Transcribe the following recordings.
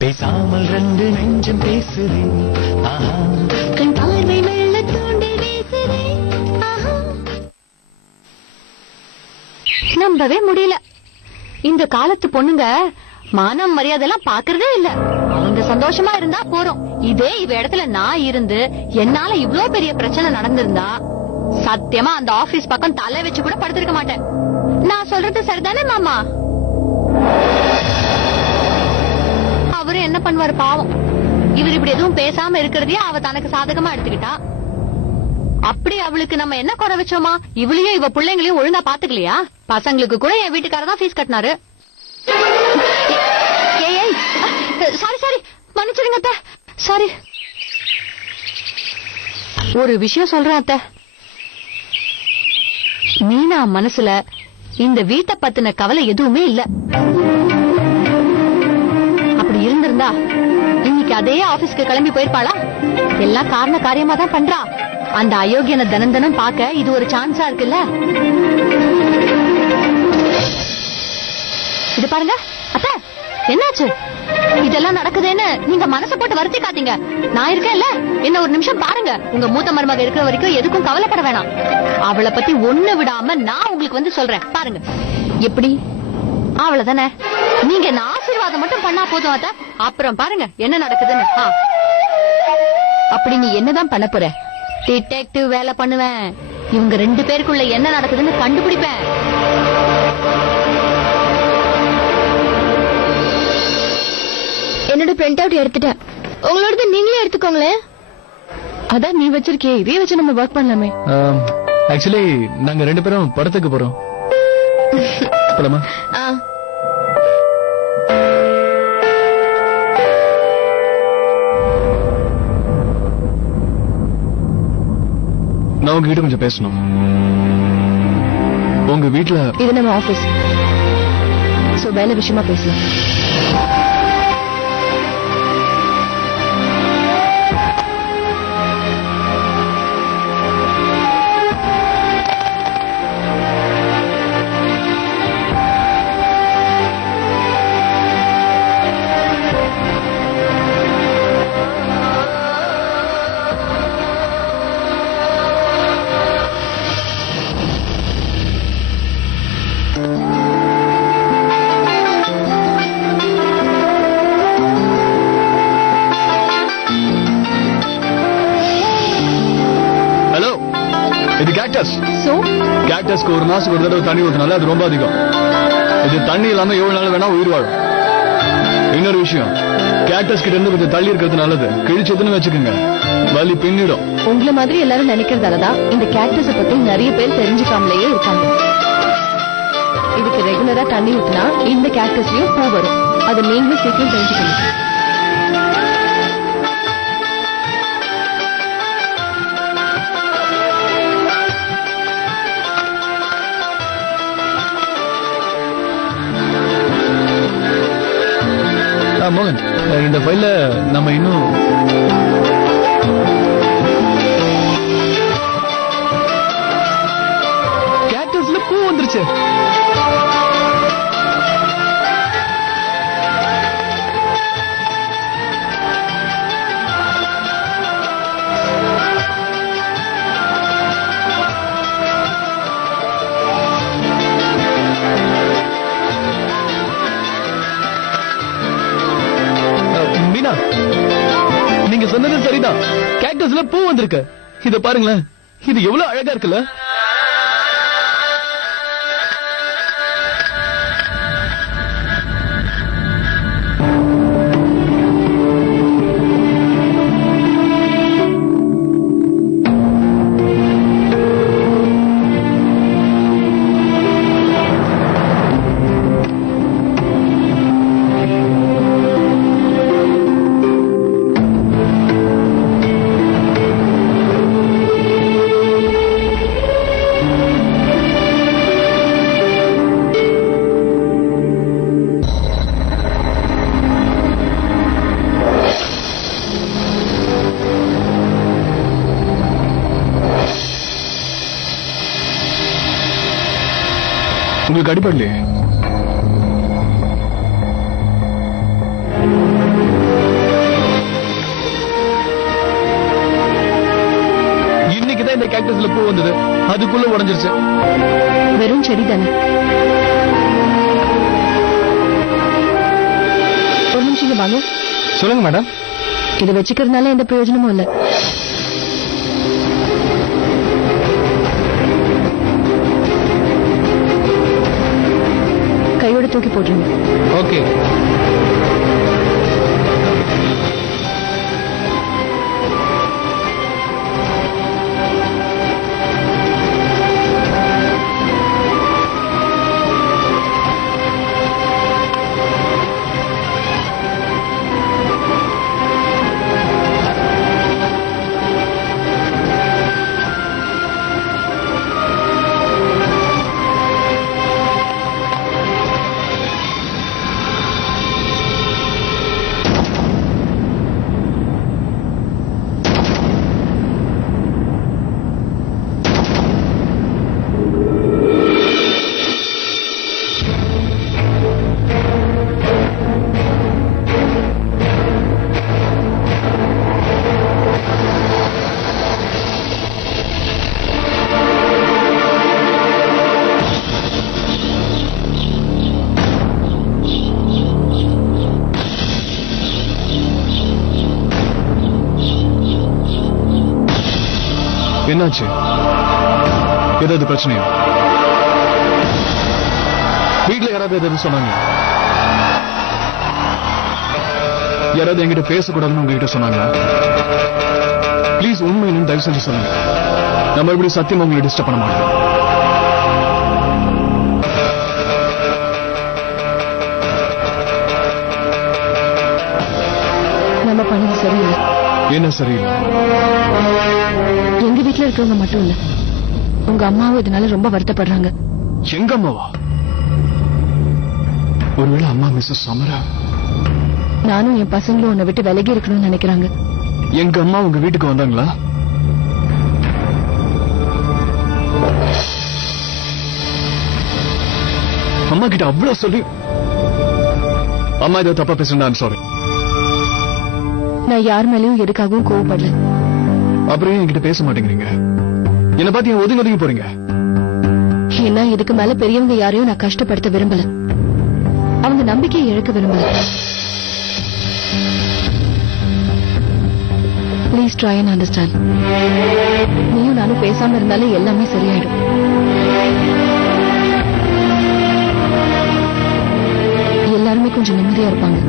பேசாமல் ரெண்டு நெஞ்சம் பேசுதே கண் பார்வை மெல்ல தூண்டி வீசுதே நம்பவே முடியல. இந்த காலத்து பொண்ணுங்க மானம் மரியாதை எல்லாம் பாக்குறதே இல்ல. அவங்க சந்தோஷமா இருந்தா போறோம். இதே இவ இடத்துல நான் இருந்து என்னால இவ்ளோ பெரிய பிரச்சனை நடந்திருந்தா சத்தியமா அந்த ஆபீஸ் பக்கம் தலை வச்சு கூட படுத்திருக்க மாட்டேன். நான் சொல்றது சரிதானே மாமா? அவரு என்ன பண்ணுவாரு பாவம். இவர் இப்படி எதுவும் பேசாம இருக்கிறதையே அவ தனக்கு சாதகமா எடுத்துக்கிட்டா. அப்படி அவளுக்கு நம்ம என்ன குறை வச்சோமா? இவளையும் இவ பிள்ளைங்களையும் ஒழுங்கா பாத்துக்கலையா? பசங்களுக்கு கூட என் வீட்டுக்காரர் தான் ஃபீஸ் கட்டினாரு. சாரி சாரி, மன்னிச்சிடுங்க அத்தை. சாரி. ஒரு விஷயம் சொல்றேன் அத்தை. மீனா மனசுல இந்த வீட்டை பத்தின கவலை எதுவுமே இல்ல. அப்படி இருந்திருந்தா இன்னைக்கு அதே ஆபீஸ்க்கு கிளம்பி போயிருப்பாளா? எல்லாம் காரண காரியமா தான் பண்றா. அந்த அயோக்கியனை தினம் தினம் பாக்க இது ஒரு சான்ஸா இருக்குல்ல. இது பாருங்க அத்தை, என்னாச்சு? இதெல்லாம் நடக்குதுன்னு நீங்க மனசை போட்டு வருத்தி காத்தீங்க. நான் இருக்கேன்ல, என்ன ஒரு நிமிஷம் பாருங்க. உங்க மூத்த மருமக இருக்கிற வரைக்கும் எதுக்கும் கவலைப்பட வேணாம். அவளை பத்தி ஒண்ணு விடாம நான் உங்களுக்கு வந்து சொல்றேன் பாருங்க. எப்படி? அவ்வளவுதானே. நீங்க என்ன ஆசீர்வாதம் மட்டும் பண்ணா போதும் அத்தை. அப்புறம் பாருங்க என்ன நடக்குதுன்னு. அப்படி நீ என்னதான் பண்ண போற? டிடெக்டிவ் வேலை பண்ணுவேன். இவங்க ரெண்டு பேருக்குள்ள என்ன நடக்குதுன்னு கண்டுபிடிப்பேன். என்னோட பிரிண்ட் அவுட் எடுத்துட்டேன். உங்களோட நீங்களே எடுத்துக்கோங்களேன். அதான் நீ வச்சிருக்கே, இதே வச்சு நம்ம ஒர்க் பண்ணலாமே. ஆக்சுவலி நாங்க ரெண்டு பேரும் படத்துக்கு போறோம். போலாமா? நான் உங்ககிட்ட கொஞ்சம் பேசணும். உங்க வீட்டுல இது நம்ம ஆபீஸ், சோ வேலை விஷயமா பேசலாம். இது கேக்டஸ். சோ கேக்டஸ்க்கு ஒரு மாசத்துக்கு ஒரு தடவை தண்ணி ஊத்தினால அது ரொம்ப அதிகம். இது தண்ணி இல்லாம 7 நாள் வேணா உயிர் வாழும். இன்னொரு விஷயம், கேக்டஸ் கிட்ட இருந்து கொஞ்சம் தள்ளி இருக்கிறது நல்லது. கிழிச்சதுன்னு வச்சுக்கோங்க, வலி பின்னிடும். உங்களை மாதிரி எல்லாரும் நினைக்கிறதாலதான் இந்த கேக்டஸ பத்தி நிறைய பேர் தெரிஞ்சுக்காமலேயே இருக்காங்க. இதுக்கு ரெகுலரா தண்ணி ஊத்தினா இந்த கேக்டஸ்லயும் பூ வரும். அதை நீங்களும் சீக்கிரம் தெரிஞ்சுக்கணும். மோகன், இந்த ஃபைல்ல நம்ம இன்னும் கேக்டஸ்ல பூ வந்துருச்சு. நீங்க சொன்னது சரிதான், கேக்டஸ்ல பூ வந்திருக்கு. இத பாருங்களேன், இது எவ்வளவு அழகா இருக்குல்ல. உங்களுக்கு அடிப்படலையே? கேக்டஸ்ல பூ வந்தது, அதுக்குள்ள உடைஞ்சிருச்சு. வெறும் செடி தானே. ஒரு நிமிஷம் இங்க வாங்க. சொல்லுங்க மேடம். இதை வச்சுக்கிறதுனால எந்த பிரயோஜனமும் இல்ல. கையோட தூக்கி போட்டுருங்க. ஓகே. என்னாச்சு? ஏதாவது பிரச்சனையா? வீட்டுல யாராவது எதாவது சொன்னாங்க? யாராவது என்கிட்ட பேசக்கூடாதுன்னு உங்ககிட்ட சொன்னாங்களா? பிளீஸ் உண்மை என்னன்னு தயவு செஞ்சு சொல்லுங்க. நம்ம எப்படி சத்தியமா உங்களை டிஸ்டர்ப் பண்ண மாட்டோம். நம்ம பண்ணது சரியில்லை. என்ன சரியில்லை? எங்க வீட்டுல இருக்கிறவங்க மட்டும் இல்ல, உங்க அம்மாவும் இதனால ரொம்ப வருத்தப்படுறாங்க. எங்க அம்மாவா? ஒருவேளை அம்மா மிஸ்ஸஸ் சமரா? நானும் என் பசங்களும் உன்னை விட்டு விலகி இருக்கணும்னு நினைக்கிறாங்க. எங்க அம்மா உங்க வீட்டுக்கு வந்தாங்களா? அம்மா கிட்ட அவ்வளவு சொல்லி அம்மா ஏதோ தப்பா பேசுறா? I'm sorry. நான் யார் மேலயும் எதுக்காகவும் கோவப்படல. அப்புறம் என்கிட்ட பேச மாட்டேங்கிறீங்க? என்ன பார்த்து ஏன் ஒதுங்கி ஒதுங்கி போறீங்க? ஏன்னா இதுக்கு மேல பெரியவங்க யாரையும் நான் கஷ்டப்படுத்த விரும்பல. அவங்க நம்பிக்கையை இழக்க விரும்பல. Please try and understand. நீயும் நானும் பேசாம இருந்தாலே எல்லாமே சரியாயிடும். எல்லாருமே கொஞ்சம் நிம்மதியா இருப்பாங்க.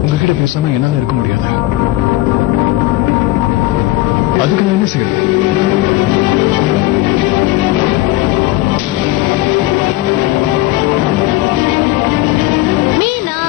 உங்ககிட்ட பேசாம என்னால இருக்க முடியாது. அதுக்கு நான் என்ன செய்யறது? மீனா,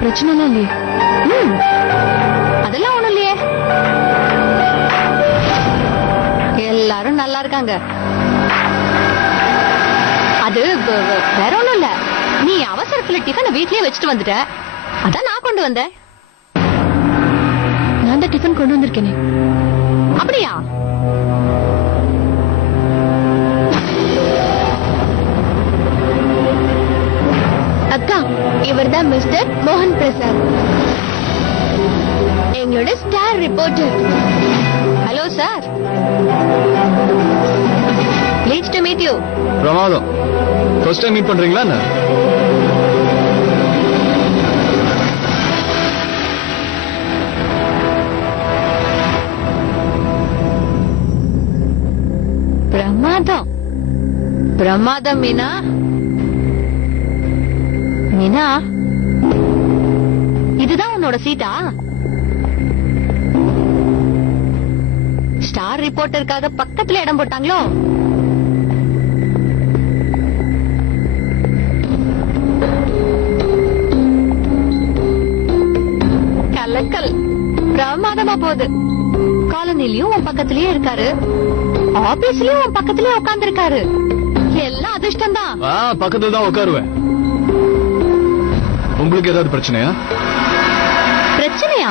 பிரச்சனை இல்லையே? அதெல்லாம் ஒண்ணும் இல்லையே. எல்லாரும் நல்லா இருக்காங்க. அது வேற ஒண்ணும் இல்ல. நீ அவசரத்துல டிஃபனை வீட்லயே வச்சுட்டு வந்துட்ட, அதான் நான் கொண்டு வந்தேன். நான் தான் டிஃபன் கொண்டு வந்திருக்கேனே. அப்படியா? அக்கா, இவர்தான் மிஸ்டர் மோகன் பிரசாத், எங்களோட star reporter. Hello sir, please to meet you. பிரமாதம். ஃபர்ஸ்ட் டைம் மீட் பண்றீங்களா என்ன? பிரமாதம் பிரமாதம். மீனா, மீனா, இதுதான் உன்னோட சீட்டா? ரிப்போர்ட்டருக்காக பக்கத்துல இடம் போட்டாங்களோ? கலக்கல் பிரமாதமா போகுது. காலனிலயும் உன் பக்கத்திலேயே இருக்காரு, ஆபீஸ்லயும் உன் பக்கத்திலேயே உட்கார்ந்து இருக்காரு. எல்லாம் அதிர்ஷ்டம் தான். பக்கத்துல தான் உட்காருவேன். உங்களுக்கு ஏதாவது பிரச்சனையா? பிரச்சனையா?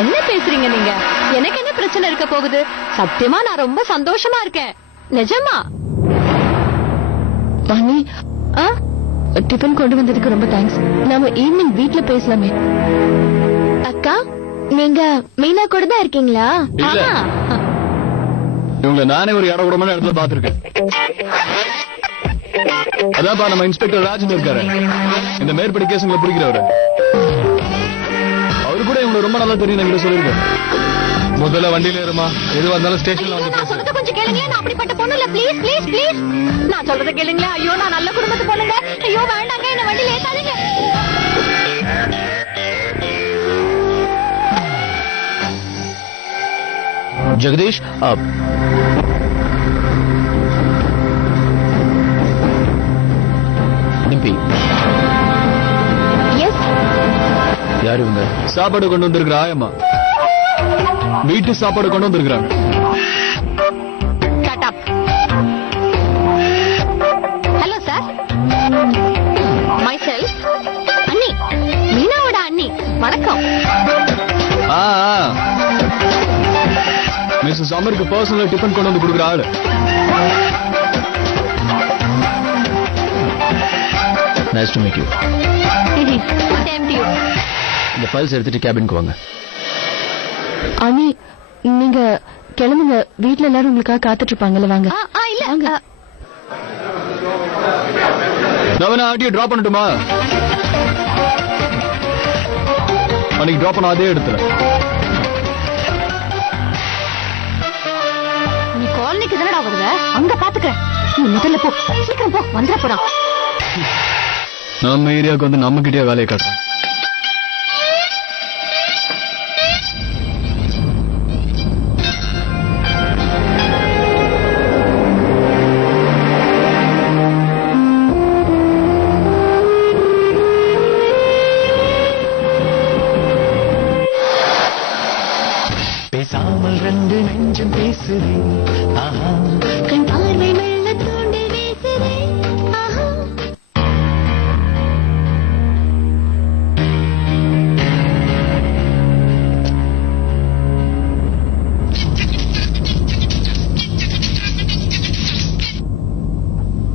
என்ன பேசுறீங்க நீங்க? எனக்கு என்ன பிரச்சனை இருக்க போகுது? சத்தியமா நான் ரொம்ப சந்தோஷமா இருக்கேன். நிஜமா. வாணி, டிஃபன் கொண்டு வந்ததுக்கு ரொம்ப தேங்க்ஸ். நாம ஈவினிங் வீட்ல பேசலாமே. அக்கா, நீங்க மீனா கூட தான் இருக்கீங்களா? இல்ல. இவங்களை நானே ஒரு இட கூடமான இடத்துல பாத்துருக்கேன். அதான்ப்பா நம்ம இன்ஸ்பெக்டர் ராஜன் இருக்காரு, இந்த மேற்படி கேசுங்களை பிடிக்கிறவரு. அவரு கூட இவங்களை ரொம்ப நல்லா தெரியும் என்கிட்ட சொல்லிருக்கேன். முதல்ல வண்டியில ஏறுமா, எதுவா இருந்தாலும் ஸ்டேஷன்ல வந்து பேசு. கொஞ்சம் கேளுங்க, நான் அப்படிப்பட்ட பொண்ணு இல்ல. ப்ளீஸ் ப்ளீஸ் ப்ளீஸ், நான் சொல்றத கேளுங்க. ஐயோ, நான் நல்ல குடும்பத்து பொண்ணுங்க. ஐயோ வேண்டாங்க, என்ன வண்டியில ஏத்தாதீங்க. ஜெகதீஷ், டிம்பி, எஸ், யார் இவங்க? சாப்பாடு கொண்டு வந்திருக்கிற ஆயம்மா, வீட்டு சாப்பாடு கொண்டு வந்திருக்கிறாங்க. Shut up. Hello sir, myself அண்ணி, மீனாவோட அண்ணி. வணக்கம். மிஸ்ஸஸ் அமருக்கு பர்சனலா டிஃபன் கொண்டு வந்து கொடுக்குற ஆளு. Nice to meet you. Same to you. இந்த ஃபைல்ஸ் எடுத்துட்டு கேபினுக்கு வாங்க. அனி, நீங்க கிளம்புங்க. வீட்ல எல்லாரும் உங்களுக்காக காத்துட்டு இருப்பாங்கல்ல. வாங்க. இல்ல, நான் ஆட்டியை டிராப் பண்ணட்டுமா? அன்னைக்கு டிராப் பண்ண அதே இடத்துல. நீ காலனிக்கு தானடா வருவ, அங்க பாத்துக்கிறேன். நீ முதல்ல போ, சீக்கிரம் போ, வந்துட போறான். நம்ம ஏரியாவுக்கு வந்து நம்ம கிட்டே வேலையை காட்டுறோம். பேசாமல் ரெண்டு நெஞ்சம் பேசுதே, ஆஹா, கண் பார்வை மெல்ல தூண்டி வீசுதே, ஆஹா.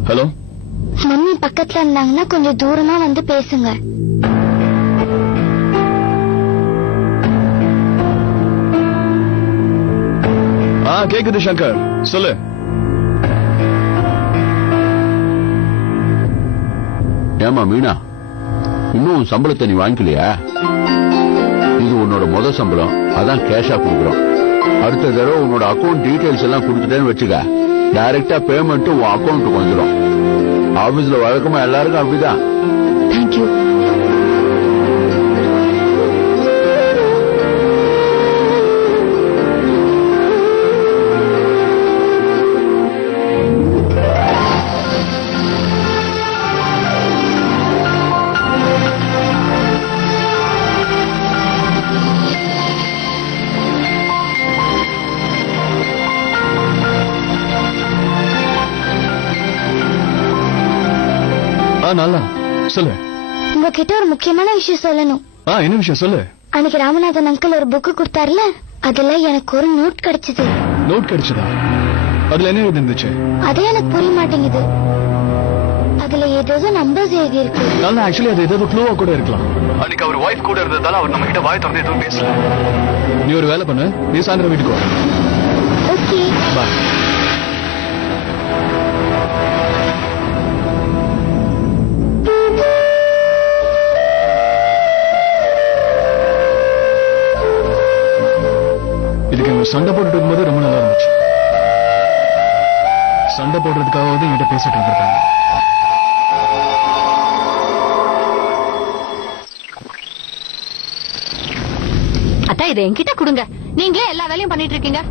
ஹலோ, மம்மி பக்கத்துல இருந்தாங்கன்னா கொஞ்சம் தூரமா வந்து பேசுங்க. கேக்குது சங்கர், சொல்லு. ஏமா மீனா, இன்னும் சம்பளத்தை நீ வாங்கிக்கலையா? இது உன்னோட முதல் சம்பளம், அதான் கேஷா கொடுக்குறோம். அடுத்த தடவை உன்னோட அக்கௌண்ட் டீடைல்ஸ் எல்லாம் கொடுத்துட்டேன்னு வச்சுக்க, டைரக்டா பேமெண்ட் உன் அக்கௌண்ட்டுக்கு வந்துடும். ஆபீஸ்ல வழக்கமா எல்லாருக்கும் அப்படிதான். தேங்க்யூ. நல்லா சொல்லு. உங்ககிட்ட ஒரு முக்கியமான விஷயம் சொல்லணும். என்ன விஷயம் சொல்லு. அன்னைக்கு ராமநாதன் அங்கிள் ஒரு புக்கு கொடுத்தாருல, அதுல எனக்கு ஒரு நோட் கிடைச்சது. நோட் கிடைச்சதா? அதுல என்ன இருந்துச்சு? அதே எனக்கு புரிய மாட்டேங்குது. அதுல ஏதோ நம்பர்ஸ் எழுதி இருக்கு. நல்லா, ஆக்சுவலி அது ஏதோ க்ளூவா கூட இருக்கலாம். அன்னைக்கு அவர் வைஃப் கூட இருந்ததால அவர் நம்ம கிட்ட வாய் திறந்து எதுவும் பேசல. நீ ஒரு வேலை பண்ணு, நீ சாயந்தரம் வீட்டுக்கு வா. Okay, bye. சண்டை போட்டுட்டு இருக்கும்போது ரொம்ப நல்லா இருந்துச்சு. சண்டை போடுறதுக்காவது என்கிட்ட பேசிட்டு இருந்திருக்காங்க. அத்தா, இதை என்கிட்ட கொடுங்க. நீங்களே எல்லா வேலையும் பண்ணிட்டு இருக்கீங்க.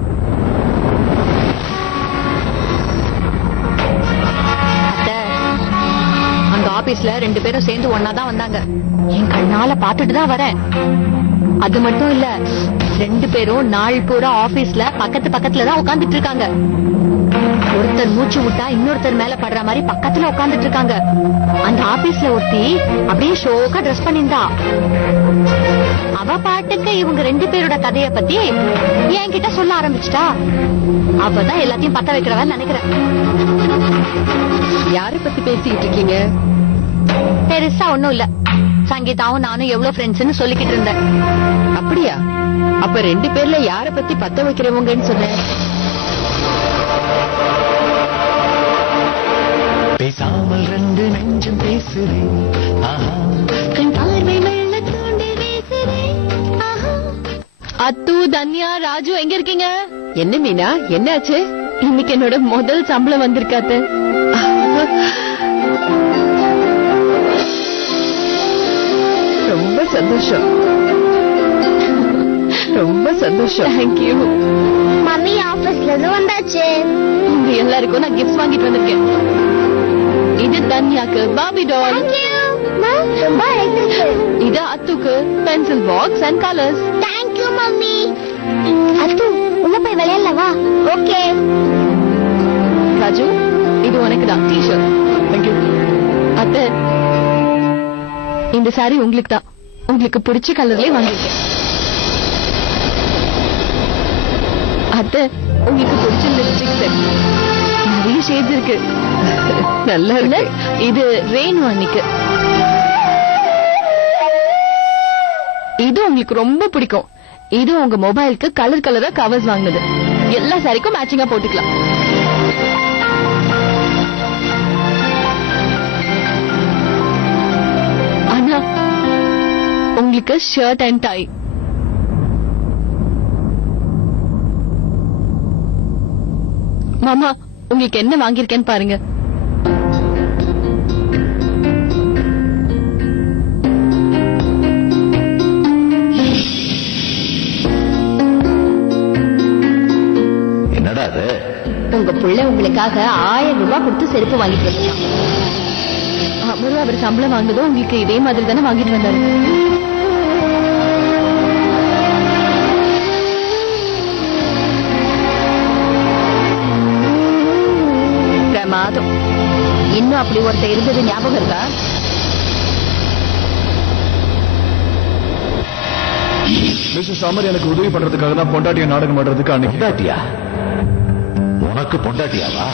ஆபீஸ்ல 2 பேரும் சேர்ந்து ஒன்னாதான் வந்தாங்க. என் கண்ணால பாத்துட்டு தான் வரேன். அது மட்டும் இல்ல, 2 பேரும் நாள் பூரா ஆபீஸ்ல பக்கத்துல தான் உட்கார்ந்துட்டு இருக்காங்க. ஒருத்தர் மூச்சு விட்டா இன்னொருத்தர் மேல படுற மாதிரி பக்கத்துல உட்கார்ந்துட்டு இருக்காங்க. அந்த ஆபீஸ்ல ஒருத்தி அப்படியே ஷோக்கா ட்ரெஸ் பண்ணிருந்தா. அவ பாட்டுக்கு இவங்க 2 பேரோட கதைய பத்தி என்கிட்ட சொல்ல ஆரம்பிச்சிட்டா. அவதான் எல்லாத்தையும் பத்த வைக்கிறவன்னு நினைக்கிறேன். யாரை பத்தி பேசிக்கிட்டு இருக்கீங்க? பெருசா ஒண்ணும் இல்ல. சங்கீதாவும் நானும் எவ்வளவு ஃப்ரெண்ட்ஸ்னு சொல்லிக்கிட்டு இருந்தேன். அப்படியா? அப்ப 2 பேர்ல யாரை பத்தி பத்த வைக்கிறவங்கன்னு சொன்னேன்? பேசாமல் 2 நெஞ்சம் பேசுதே. ஆஹா கண் பார்வை மெல்ல தூண்டி வீசுதே. ஆஹா அத்து, தன்யா, ராஜு எங்க இருக்கீங்க? என்ன மீனா, என்னாச்சு? இன்னைக்கு என்னோட முதல் சம்பளம் வந்திருக்காத்து. ரொம்ப சந்தோஷம், ரொம்ப சந்தோஷம். தேங்க்யூ. மம்மி ஆபீஸ்ல இருந்து வந்தாச்சு. உங்க எல்லாருக்கும் நான் கிஃப்ட் வாங்கிட்டு வந்திருக்கேன். இது தன்யாக்கு பாபி டால். ரொம்ப அழகா இருக்கு. இது அத்துக்கு pencil box and colours. Thank you mummy. அத்து உள்ள போய் விளையாடலவா? ஓகே. ராஜு, இது உனக்கு தான் டி-ஷர்ட். தேங்க்யூ. அத்தை, இந்த சாரி உங்களுக்கு தான். உங்களுக்கு பிடிச்ச கலர்லயே வாங்கிருக்கேன். அத்தை, உங்களுக்கு பிடிச்ச லிப்ஸ்டிக் செட். நிறைய ஷேட்ஸ் இருக்கு. நல்லா இல்ல? இருக்கு. இது ரெயின் வாணிக்கு. இது உங்களுக்கு ரொம்ப பிடிக்கும். இது உங்க மொபைலுக்கு கலர் கலரா கவர்ஸ் வாங்குனது. எல்லா சாரிக்கும் மேட்சிங்கா போட்டுக்கலாம். ஆனா உங்களுக்கு ஷர்ட் அண்ட் டை. மாமா, உங்களுக்கு என்ன வாங்கியிருக்கேன்னு பாருங்க. என்னடா அது? உங்க புள்ள உங்களுக்காக 1000 ரூபாய் கொடுத்து செருப்பு வாங்கிட்டு வந்தான். அப்புறம் அவர் சம்பளம் வாங்குறதும் உங்களுக்கு இதே மாதிரி தானே வாங்கிட்டு வந்தாரு. பிரமாதம். இன்னும் அப்படி ஒருத்தர் இருந்தது ஞாபகம் இருக்கா? மிஸ்டர் சாமர் எனக்கு உதவி பண்றதுக்காக தான் பொண்டாட்டிய நாடகம் ஆடுறதுக்கு அன்னைக்கு. பொண்டாட்டியா? உனக்கு பொண்டாட்டியாவா?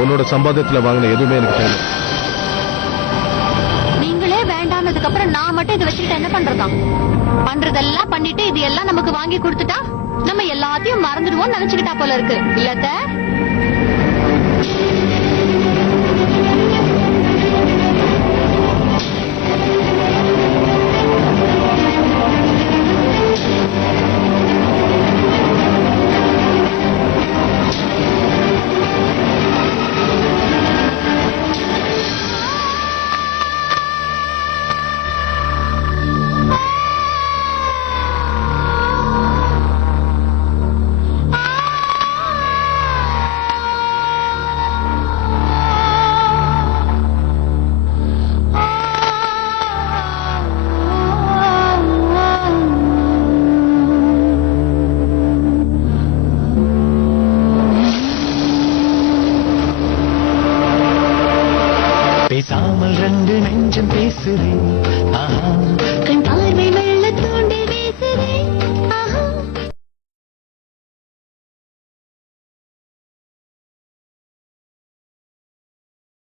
உன்னோட சம்பாத்தியத்துல வாங்கின எதுவுமே எனக்கு தேவை. நீங்களே வேண்டானதுக்கு அப்புறம் நான் மட்டும் இதை வச்சுக்கிட்டு என்ன பண்றதா? பண்றதெல்லாம் பண்ணிட்டு இது எல்லாம் நமக்கு வாங்கி கொடுத்துட்டா நம்ம எல்லாத்தையும் மறந்துடுவோம் நினைச்சுக்கிட்டா போல இருக்கு. இல்லத்த? பேசாமல் 2 நெஞ்சம் பேசுதே. ஆஹா